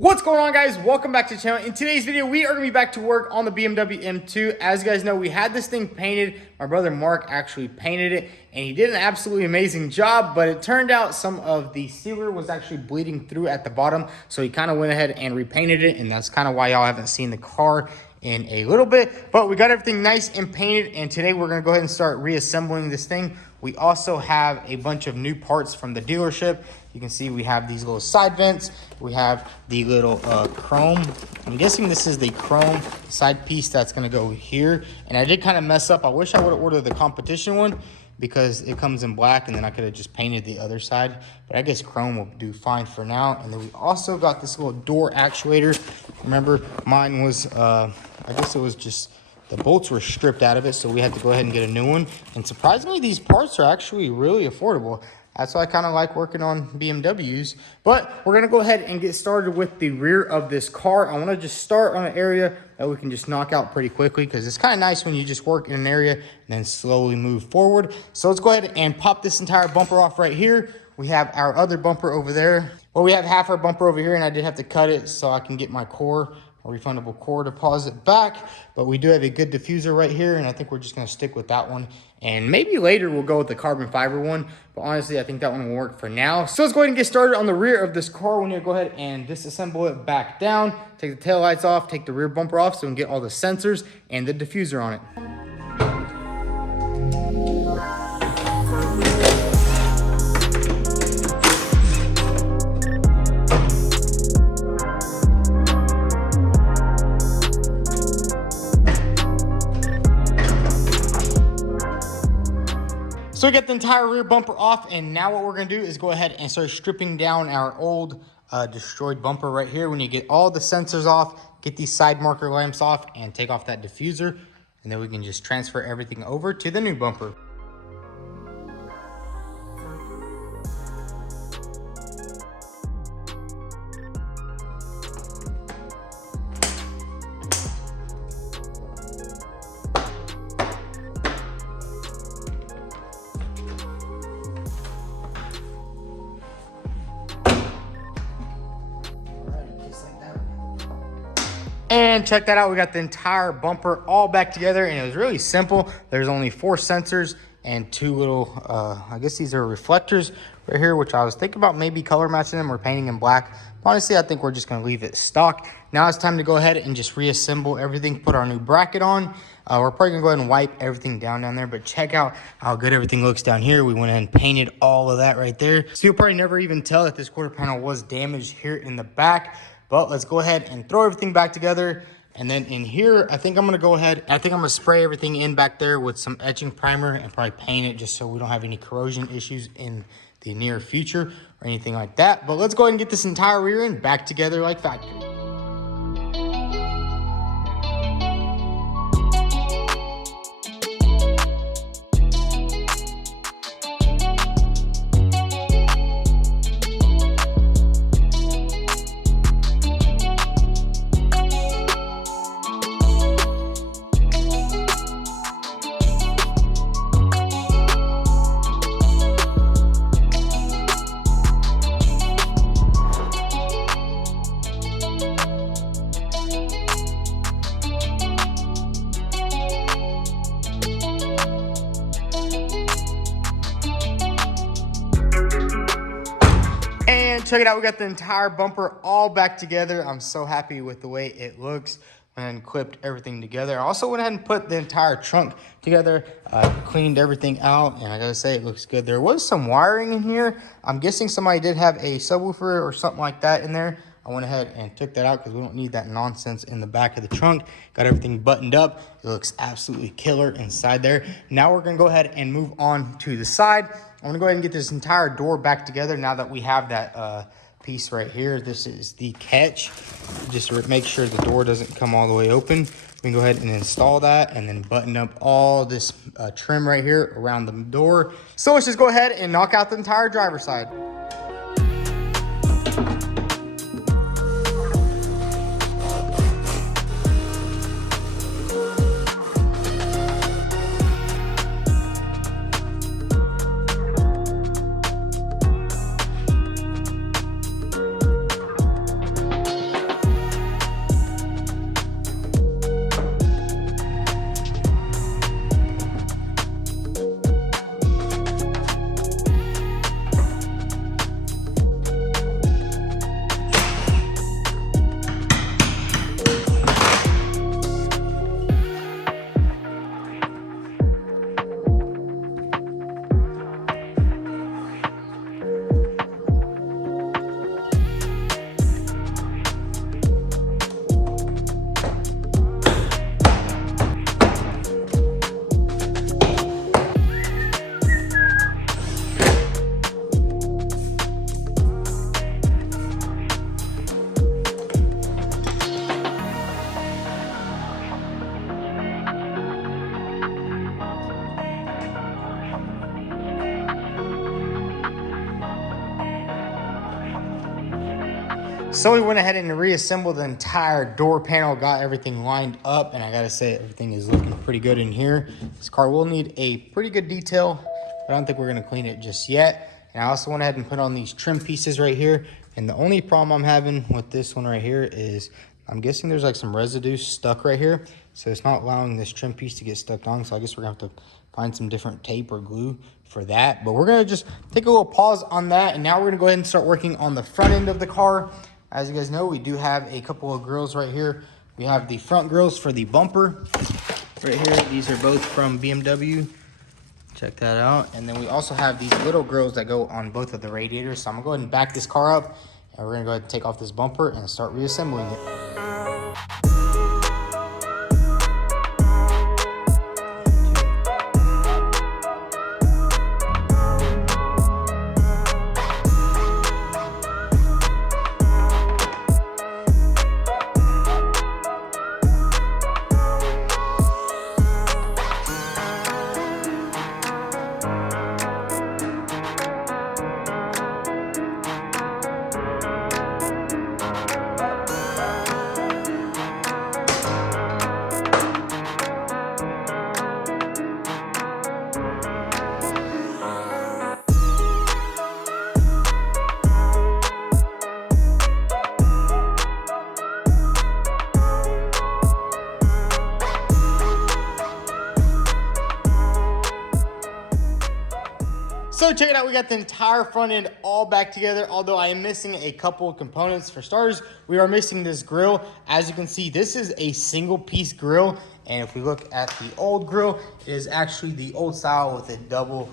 What's going on, guys? Welcome back to the channel. In today's video, we are going to be back to work on the BMW M2. As you guys know, we had this thing painted. My brother Mark actually painted it, and he did an absolutely amazing job, but it turned out some of the sealer was actually bleeding through at the bottom, so he kind of went ahead and repainted it, and that's kind of why y'all haven't seen the car in a little bit. But we got everything nice and painted, and today we're going to go ahead and start reassembling this thing. We also have a bunch of new parts from the dealership. You can see we have these little side vents. We have the little chrome. I'm guessing this is the chrome side piece that's going to go here. And I did kind of mess up. I wish I would have ordered the competition one because it comes in black, and then I could have just painted the other side. But I guess chrome will do fine for now. And then we also got this little door actuator. Remember, mine was, I guess it was just, the bolts were stripped out of it, so we had to go ahead and get a new one. And surprisingly, these parts are actually really affordable. That's why I kind of like working on BMWs. But we're going to go ahead and get started with the rear of this car. I want to just start on an area that we can just knock out pretty quickly, because it's kind of nice when you just work in an area and then slowly move forward. So let's go ahead and pop this entire bumper off right here. We have our other bumper over there. Well, we have half our bumper over here, and I did have to cut it so I can get my core, refundable core deposit back. But we do have a good diffuser right here, and I think we're just going to stick with that one, and maybe later we'll go with the carbon fiber one, but honestly I think that one will work for now. So let's go ahead and get started on the rear of this car. We need to go ahead and disassemble it back down, take the tail lights off, take the rear bumper off so we can get all the sensors and the diffuser on it. So we got the entire rear bumper off, and now what we're going to do is go ahead and start stripping down our old destroyed bumper right here. When you get all the sensors off, get these side marker lamps off, and take off that diffuser, and then we can just transfer everything over to the new bumper. And check that out, we got the entire bumper all back together, and it was really simple. There's only 4 sensors and 2 little, I guess these are reflectors right here, which I was thinking about maybe color matching them or painting in black. Honestly, I think we're just gonna leave it stock. Now it's time to go ahead and just reassemble everything, put our new bracket on. We're probably gonna go ahead and wipe everything down there, but check out how good everything looks down here. We went ahead and painted all of that right there. So you'll probably never even tell that this quarter panel was damaged here in the back. But let's go ahead and throw everything back together. And then in here, I think I'm gonna go ahead, I think I'm gonna spray everything in back there with some etching primer and probably paint it just so we don't have any corrosion issues in the near future or anything like that. But let's go ahead and get this entire rear end back together like factory. And check it out, we got the entire bumper all back together. I'm so happy with the way it looks. And clipped everything together. I also went ahead and put the entire trunk together, cleaned everything out, and I gotta say it looks good. There was some wiring in here. I'm guessing somebody did have a subwoofer or something like that in there. I went ahead and took that out because we don't need that nonsense in the back of the trunk. Got everything buttoned up. It looks absolutely killer inside there. Now we're gonna go ahead and move on to the side. I'm gonna go ahead and get this entire door back together now that we have that piece right here. This is the catch. Just to make sure the door doesn't come all the way open. We can go ahead and install that and then button up all this trim right here around the door. So let's just go ahead and knock out the entire driver's side. So we went ahead and reassembled the entire door panel, got everything lined up, and I gotta say everything is looking pretty good in here. This car will need a pretty good detail, but I don't think we're gonna clean it just yet. And I also went ahead and put on these trim pieces right here. And the only problem I'm having with this one right here is I'm guessing there's like some residue stuck right here. So it's not allowing this trim piece to get stuck on. So I guess we're gonna have to find some different tape or glue for that. But we're gonna just take a little pause on that. And now we're gonna go ahead and start working on the front end of the car. As you guys know, we do have a couple of grills right here. We have the front grills for the bumper right here. These are both from BMW. Check that out. And then we also have these little grills that go on both of the radiators. So I'm gonna go ahead and back this car up, and we're gonna go ahead and take off this bumper and start reassembling it. So check it out, we got the entire front end all back together, although I am missing a couple of components. For starters, we are missing this grill. As you can see, this is a single piece grill. And if we look at the old grill, it is actually the old style with the double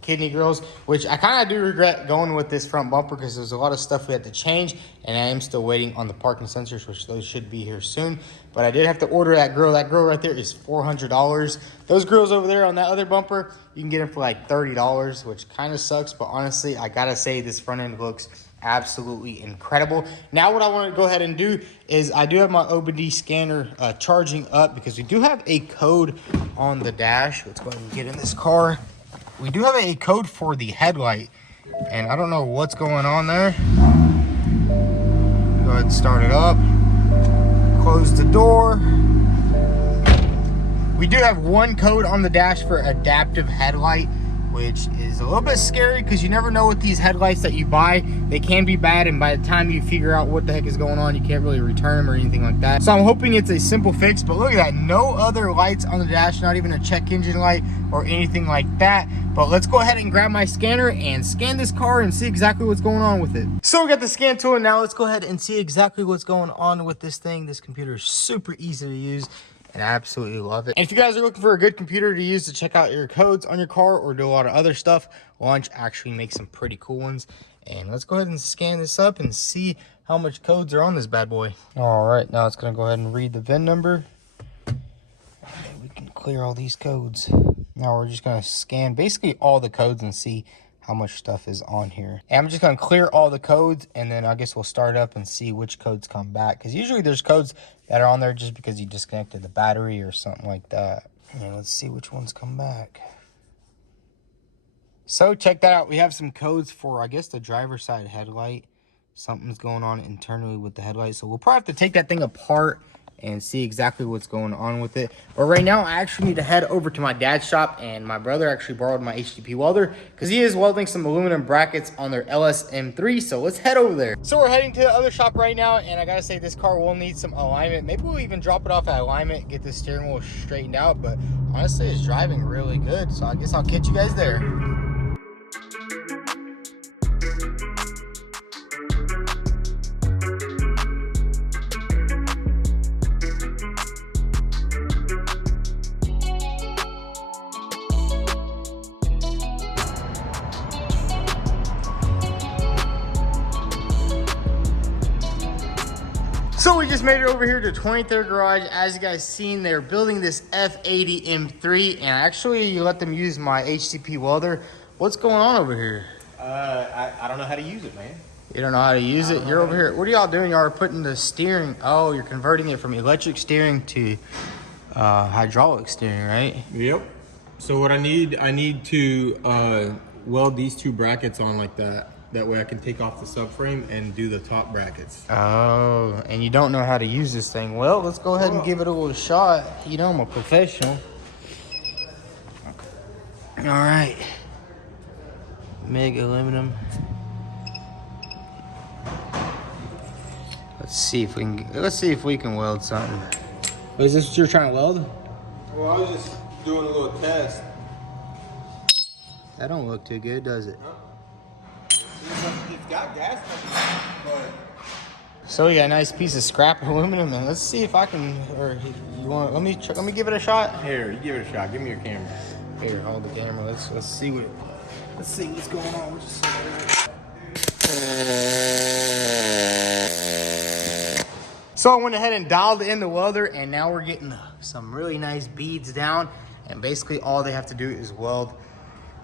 kidney grills, which I kind of do regret going with this front bumper because there's a lot of stuff we had to change, and I am still waiting on the parking sensors, which those should be here soon. But I did have to order that grill. That grill right there is $400. Those grills over there on that other bumper, you can get them for like $30, which kind of sucks. But honestly, I gotta say this front end looks absolutely incredible. Now what I want to go ahead and do is I do have my OBD scanner charging up because we do have a code on the dash. Let's go ahead and get in this car. We do have a code for the headlight, and I don't know what's going on there. Go ahead and start it up. Close the door. We do have one code on the dash for adaptive headlight, which is a little bit scary because you never know with these headlights that you buy. They can be bad, and by the time you figure out what the heck is going on, you can't really return them or anything like that. So I'm hoping it's a simple fix, but look at that. No other lights on the dash, not even a check engine light or anything like that. But let's go ahead and grab my scanner and scan this car and see exactly what's going on with it. So we got the scan tool, and now let's go ahead and see exactly what's going on with this thing. This computer is super easy to use, and I absolutely love it. And if you guys are looking for a good computer to use to check out your codes on your car or do a lot of other stuff, Launch actually makes some pretty cool ones. And let's go ahead and scan this up and see how much codes are on this bad boy. All right, now it's gonna go ahead and read the VIN number. Okay, we can clear all these codes. Now we're just gonna scan basically all the codes and see how much stuff is on here. And I'm just gonna clear all the codes, and then I guess we'll start up and see which codes come back. Because usually there's codes that are on there just because you disconnected the battery or something like that. And let's see which ones come back. So check that out. We have some codes for, I guess, the driver's side headlight. Something's going on internally with the headlight. So we'll probably have to take that thing apart and see exactly what's going on with it. But right now, I actually need to head over to my dad's shop, and my brother actually borrowed my HDP welder because he is welding some aluminum brackets on their LSM3. So let's head over there. So we're heading to the other shop right now, and I gotta say this car will need some alignment. Maybe we'll even drop it off at alignment, get the steering wheel straightened out. But honestly, it's driving really good. So I guess I'll catch you guys there. So we just made it over here to 23rd Garage. As you guys seen, they're building this F80 M3, and I actually let them use my HDP welder. What's going on over here? I don't know how to use it, man. You don't know how to use it? You're over here. What are y'all doing? Y'all are putting the steering. Oh, you're converting it from electric steering to hydraulic steering, right? Yep. So what I need to weld these two brackets on like that. That way I can take off the subframe and do the top brackets. Oh, and you don't know how to use this thing. Well, let's go ahead and give it a little shot. You know I'm a professional. All right. MIG aluminum. Let's see if we can weld something. Is this what you're trying to weld? Well, I was just doing a little test. That don't look too good, does it? Huh? It's got gas, but So we got a nice piece of scrap aluminum, and let's see if I can. Or you want? Let me give it a shot. here, you give it a shot. Give me your camera. Here, hold the camera. Let's see what's going on. So I went ahead and dialed in the welder, and now we're getting some really nice beads down. And basically all they have to do is weld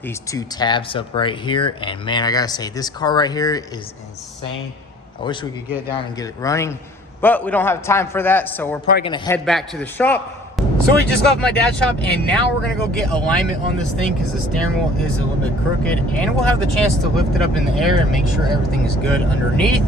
these two tabs up right here. And man, I gotta say, this car right here is insane. I wish we could get it down and get it running, but we don't have time for that. So we're probably gonna head back to the shop. So we just left my dad's shop, and now we're gonna go get alignment on this thing because the steering wheel is a little bit crooked, and we'll have the chance to lift it up in the air and make sure everything is good underneath.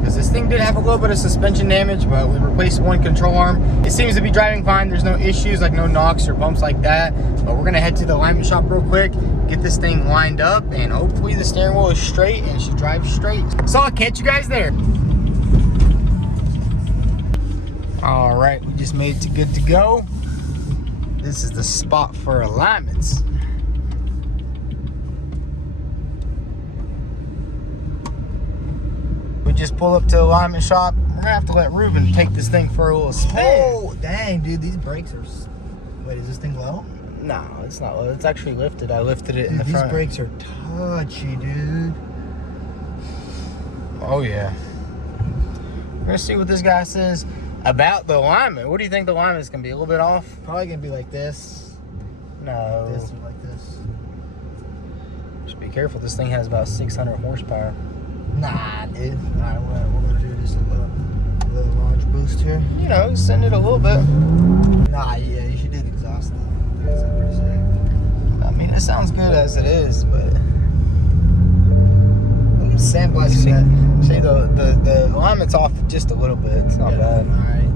Because this thing did have a little bit of suspension damage, but we replaced one control arm. It seems to be driving fine. There's no issues, like no knocks or bumps like that. But we're gonna head to the alignment shop real quick, get this thing lined up, and hopefully the steering wheel is straight and she drives straight. So I'll catch you guys there. All right, we just made it good to go. This is the spot for alignments. We just pull up to the alignment shop. We're gonna have to let Ruben take this thing for a little spin. Oh, dang, dude, these brakes are... Wait, is this thing low? No, it's not low. It's actually lifted. I lifted it in the These front. brakes are touchy, dude. Oh, yeah. We're gonna see what this guy says about the alignment. What do you think the alignment's gonna be? A little bit off? Probably gonna be like this. No. This or like this. Just be careful. This thing has about 600 horsepower. Nah, dude. Alright, we're gonna do just a little launch boost here. You know, send it a little bit. Nah, yeah, you should do the exhaust. That's pretty safe. I mean, it sounds good as it is, but Sandblasting that. see the alignment's off just a little bit. It's not bad. Alright,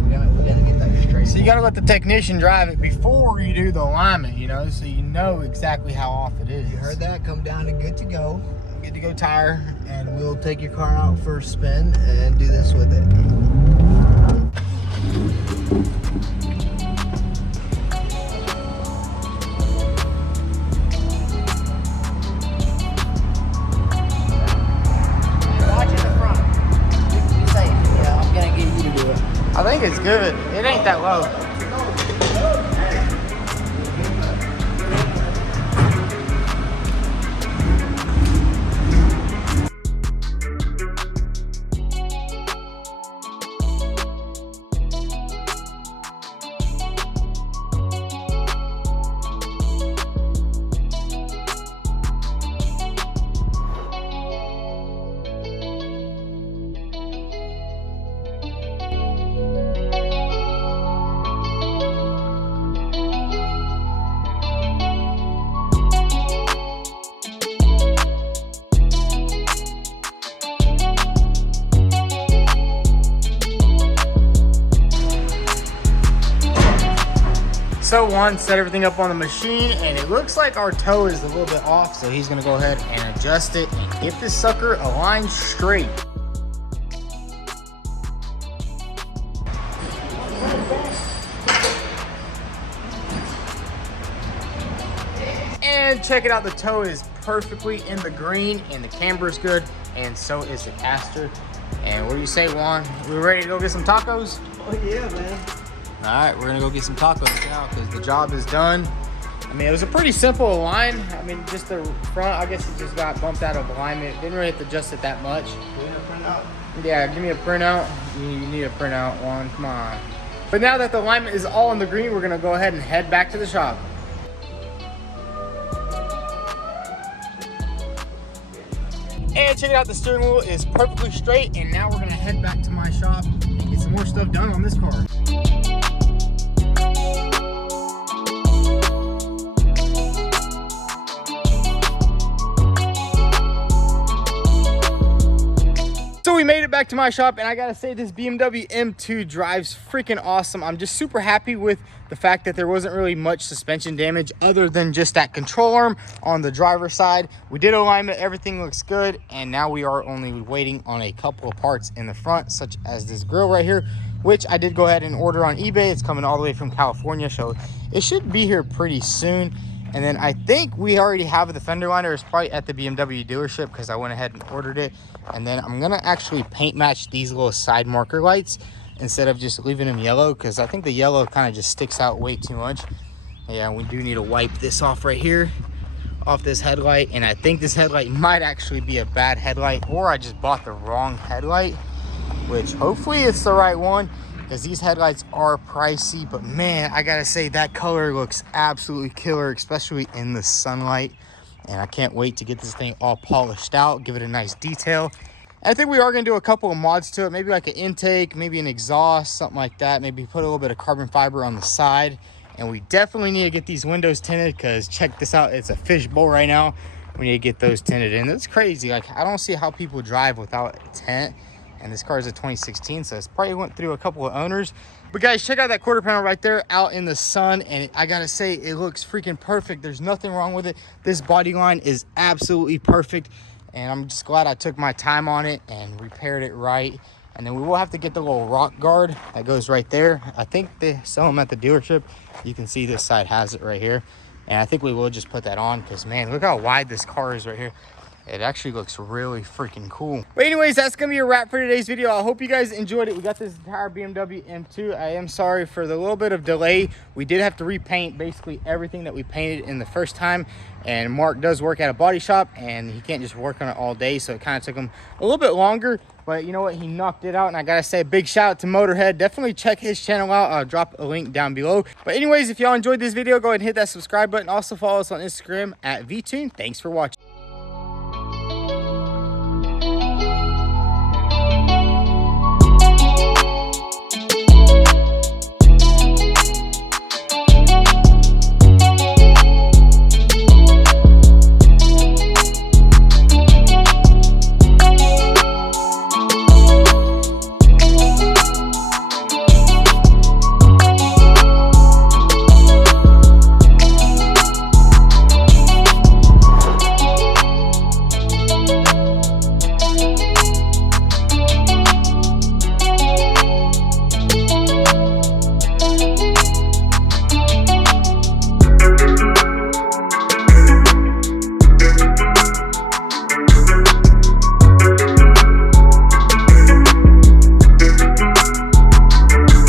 we gotta get that straight. So you gotta let the technician drive it before you do the alignment, you know, so you know exactly how off it is. You heard that? Come down to good to go. Good to go tire. And we'll take your car out for a spin and do this with it. Watch in the front. Be safe. Yeah, I'm gonna get you to do it. I think it's good. It ain't that low. So Juan set everything up on the machine, and it looks like our toe is a little bit off, so he's gonna go ahead and adjust it and get this sucker aligned straight. And check it out, the toe is perfectly in the green, and the camber is good, and so is the caster. And what do you say, Juan? We ready to go get some tacos? Oh yeah, man. All right, we're gonna go get some tacos now because the job is done. I mean, it was a pretty simple align. I mean, just the front, I guess it just got bumped out of alignment. Didn't really have to adjust it that much. Yeah, give me a printout. You need a printout, Juan, come on. But now that the alignment is all in the green, we're gonna go ahead and head back to the shop. And check it out, the steering wheel is perfectly straight, and now we're gonna head back to my shop and get some more stuff done on this car. back to my shop, and I gotta say this BMW M2 drives freaking awesome. I'm just super happy with the fact that there wasn't really much suspension damage other than just that control arm on the driver's side. We did alignment, everything looks good, and now we are only waiting on a couple of parts in the front, such as this grill right here, which I did go ahead and order on eBay. It's coming all the way from California, so it should be here pretty soon. And then I think we already have the fender liner. It's probably at the BMW dealership because I went ahead and ordered it. And then I'm gonna actually paint match these little side marker lights instead of just leaving them yellow, because I think the yellow kind of just sticks out way too much. Yeah, we do need to wipe this off right here, off this headlight. And I think this headlight might actually be a bad headlight, or I just bought the wrong headlight, which hopefully it's the right one, because these headlights are pricey. But man, I gotta say that color looks absolutely killer, especially in the sunlight. And I can't wait to get this thing all polished out, give it a nice detail. I think we are gonna do a couple of mods to it, maybe like an intake, maybe an exhaust, something like that. Maybe put a little bit of carbon fiber on the side. And we definitely need to get these windows tinted, because check this out, it's a fishbowl right now. We need to get those tinted in. It's crazy, like I don't see how people drive without a tint. And this car is a 2016, so it's probably went through a couple of owners. But guys, check out that quarter panel right there out in the sun. And I gotta say, it looks freaking perfect. There's nothing wrong with it. This body line is absolutely perfect. And I'm just glad I took my time on it and repaired it right. And then we will have to get the little rock guard that goes right there. I think they sell them at the dealership. You can see this side has it right here. And I think we will just put that on, because man, look how wide this car is right here. It actually looks really freaking cool. But anyways, that's gonna be a wrap for today's video. I hope you guys enjoyed it. We got this entire BMW M2. I am sorry for the little bit of delay. We did have to repaint basically everything that we painted in the first time. And Mark does work at a body shop, and he can't just work on it all day, so it kind of took him a little bit longer. But you know what, he knocked it out. And I gotta say a big shout out to Motorhead. Definitely check his channel out. I'll drop a link down below. But anyways, if y'all enjoyed this video, go ahead and hit that subscribe button. Also follow us on Instagram at VTune. Thanks for watching.